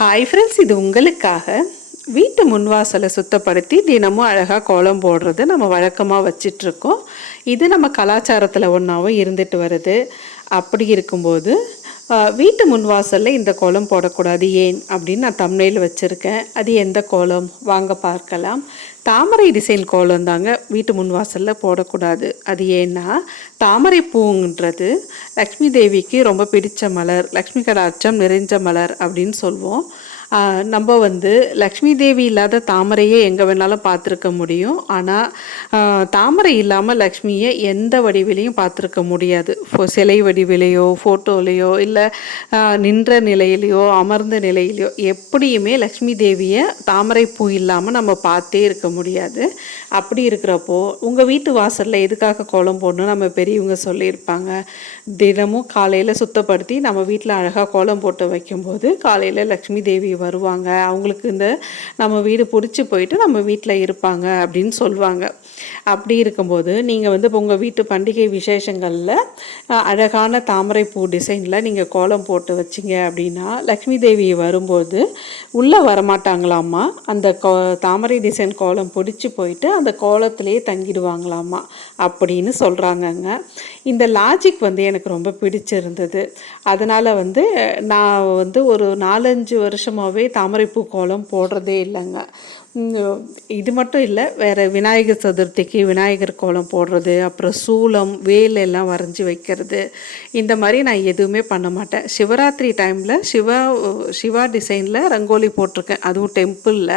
Hi friends இது உங்களுக்காக வீட்டு முன்வாசலை சுத்தப்படுத்தி தினமும் அழகாக கோலம் போடுறது நம்ம வழக்கமாக வச்சிட்ருக்கோம். இது நம்ம கலாச்சாரத்தில் ஒன்றாவும் இருந்துட்டு வருது. அப்படி இருக்கும்போது வீட்டு முன்வாசலில் இந்த கோலம் போடக்கூடாது ஏன் அப்படின்னு நான் தமிழில் வச்சுருக்கேன். அது எந்த கோலம்? வாங்க பார்க்கலாம். தாமரை டிசைன் கோலம் தாங்க வீட்டு முன்வாசலில் போடக்கூடாது. அது ஏன்னா தாமரை பூங்கிறது லக்ஷ்மி தேவிக்கு ரொம்ப பிடித்த மலர் லக்ஷ்மி கடாட்சம் நிறைஞ்ச மலர் அப்படின்னு சொல்லுவோம் நம்ம வந்து லக்ஷ்மி தேவி இல்லாத தாமரையே எங்கே வேணாலும் பார்த்துருக்க முடியும். ஆனால் தாமரை இல்லாமல் லக்ஷ்மியை எந்த வடிவிலையும் பார்த்துருக்க முடியாது. ஃபோ சிலை வடிவிலையோ ஃபோட்டோலையோ இல்லை நின்ற நிலையிலையோ அமர்ந்த நிலையிலையோ எப்படியுமே லக்ஷ்மி தேவியை தாமரை பூ இல்லாமல் நம்ம பார்த்தே இருக்க முடியாது. அப்படி இருக்கிறப்போ உங்கள் வீட்டு வாசலில் எதுக்காக கோலம் போடணும் நம்ம பெரியவங்க சொல்லியிருப்பாங்க. தினமும் காலையில் சுத்தப்படுத்தி நம்ம வீட்டில் அழகாக கோலம் போட்டு வைக்கும்போது காலையில் லக்ஷ்மி தேவி வருவாங்க. அவங்களுக்கு இந்த நம்ம வீடு பிடிச்சி போயிட்டு நம்ம வீட்டில் இருப்பாங்க அப்படின்னு சொல்லுவாங்க அப்படி இருக்கும்போது நீங்கள் வந்து இப்போ உங்கள் வீட்டு பண்டிகை விசேஷங்களில் அழகான தாமரை பூ டிசைனில் நீங்கள் கோலம் போட்டு வச்சிங்க அப்படின்னா லக்ஷ்மி தேவி வரும்போது உள்ளே வரமாட்டாங்களாம்மா? அந்த கோ தாமரை டிசைன் கோலம் பிடிச்சி போயிட்டு அந்த கோலத்திலேயே தங்கிடுவாங்களாம்மா? அப்படின்னு சொல்கிறாங்கங்க இந்த லாஜிக் வந்து எனக்கு ரொம்ப பிடிச்சிருந்தது. அதனால் வந்து நான் வந்து ஒரு நாலஞ்சு வருஷமாக சும்மாவே தாமரைப்பூ கோலம் போடுறதே இல்லைங்க. இது மட்டும் இல்லை வேறு விநாயகர் சதுர்த்திக்கு விநாயகர் கோலம் போடுறது அப்புறம் சூலம் வேல் எல்லாம் வரைஞ்சி வைக்கிறது. இந்த மாதிரி நான் எதுவுமே பண்ண மாட்டேன். சிவராத்திரி டைமில் சிவா சிவா டிசைனில் ரங்கோலி போட்டிருக்கேன். அதுவும் டெம்பிளில்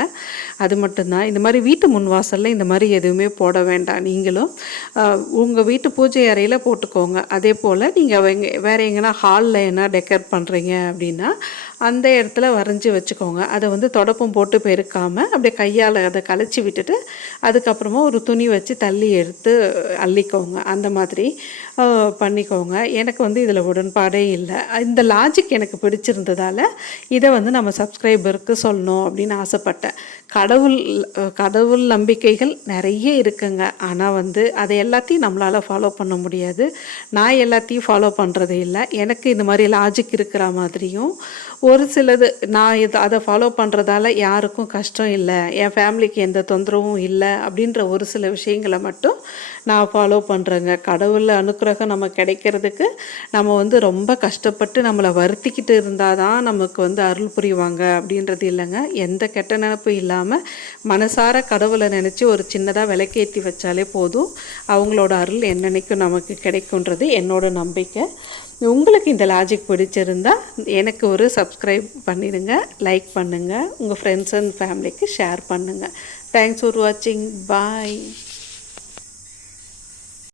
அது மட்டும்தான். இந்த மாதிரி வீட்டு முன்வாசலில் இந்த மாதிரி எதுவுமே போட வேண்டாம். நீங்களும் உங்கள் வீட்டு பூஜை அறையில் போட்டுக்கோங்க. அதே போல் நீங்கள் வேறு எங்கன்னா ஹாலில் என்ன டெக்கர் பண்ணுறீங்க அப்படின்னா அந்த இடத்துல வரைஞ்சி வச்சுக்கோங்க. அதை வந்து தொடப்பம் போட்டு பெருக்காமல் அப்படியே கையால் அதை கழிச்சு விட்டுட்டு அதுக்கப்புறமா ஒரு துணி வச்சு தள்ளி எடுத்து அள்ளிக்கோங்க. அந்த மாதிரி பண்ணிக்கோங்க. எனக்கு வந்து இதில் உடன்பாடே இல்லை. இந்த லாஜிக் எனக்கு பிடிச்சிருந்ததால் இதை வந்து நம்ம சப்ஸ்கிரைபருக்கு சொல்லணும் அப்படின்னு ஆசைப்பட்டேன். கடவுள் கடவுள் நம்பிக்கைகள் நிறைய இருக்குங்க. ஆனால் வந்து அதை எல்லாத்தையும் நம்மளால் ஃபாலோ பண்ண முடியாது. நான் எல்லாத்தையும் ஃபாலோ பண்ணுறது இல்லை. எனக்கு இந்த மாதிரி லாஜிக் இருக்கிற மாதிரியும் ஒரு சிலது நான் இது அதை ஃபாலோ பண்ணுறதால யாருக்கும் கஷ்டம் இல்லை என் ஃபேமிலிக்கு எந்த தொந்தரவும் இல்லை அப்படின்ற ஒரு சில விஷயங்களை மட்டும் நான் ஃபாலோ பண்ணுறேங்க கடவுளில் அனுக்கிரகம் நம்ம கிடைக்கிறதுக்கு நம்ம வந்து ரொம்ப கஷ்டப்பட்டு நம்மளை வருத்திக்கிட்டு இருந்தால் தான் நமக்கு வந்து அருள் புரிவாங்க அப்படின்றது இல்லைங்க. எந்த கெட்ட நினப்பும் இல்லாமல் மனசார கடவுளை நினச்சி ஒரு சின்னதாக விளக்கேற்றி வச்சாலே போதும். அவங்களோட அருள் என்னன்னைக்கும் நமக்கு கிடைக்குன்றது என்னோட நம்பிக்கை. உங்களுக்கு இந்த லாஜிக் பிடிச்சிருந்தா எனக்கு ஒரு சப்ஸ்கிரைப் பண்ணிடுங்க லைக் பண்ணுங்கள் உங்கள் ஃப்ரெண்ட்ஸ் அண்ட் ஃபேமிலிக்கு ஷேர் பண்ணுங்கள் தேங்க்ஸ் ஃபார் வாட்சிங் பாய்